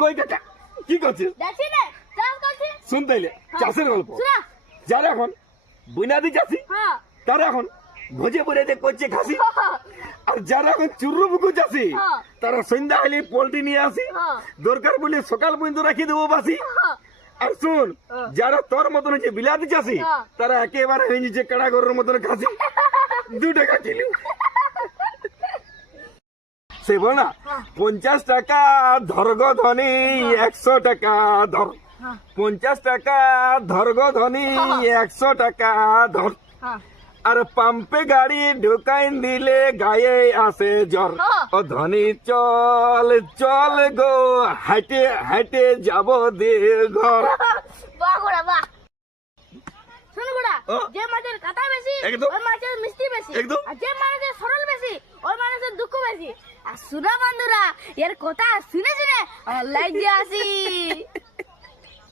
কই কাকা কি করছিস? দেখছি না চাষ করছি। শুনতে এলে চাষের গল্প। শোনা। যারা এখন বুনাদি চাষি হ্যাঁ। তারা এখন ভোজে যে করছে খাসি আর যারা এখন চুরু বুকু চাষি হ্যাঁ। তারা সন্ধ্যা হলে পোল্ট্রি নিয়ে আসি হ্যাঁ। দরকার বলে সকাল পর্যন্ত রাখি দেবো বাসি। হ্যাঁ। আর শুন হ্যাঁ। যারা তোর মতন হচ্ছে বিলাতি চাষি হ্যাঁ। তারা একেবারে হয়ে নিচ্ছে কাড়া গরুর মতন খাসি। দু টাকা কিলো। সে বল না। পঞ্চাশ টাকা ধর্গ ধনী একশো টাকা ধর। পঞ্চাশ টাকা ধর্গ ধনী। একশো টাকা ধর আর পাম্পে গাড়ি ঢুকাইন দিলে গায়ে আসে জ্বর। ও ধনী চল চল গো হাঁটে হাঁটে যাব দে ঘর। যে মাছের কাটা বেশি একদম। মাছের মিষ্টি বেশি একদম। যে ওই মানুষের আর বন্ধুরা এর কথা শুনে শুনে লাইট দিয়ে আসি।